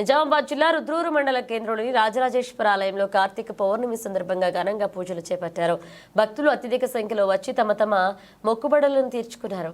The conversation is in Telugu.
నిజామాబాద్ జిల్లా రుద్రూరు మండల కేంద్రంలోని రాజరాజేశ్వర ఆలయంలో కార్తీక పౌర్ణమి సందర్భంగా ఘనంగా పూజలు చేపట్టారు. భక్తులు అత్యధిక సంఖ్యలో వచ్చి తమ మొక్కుబడులను తీర్చుకున్నారు.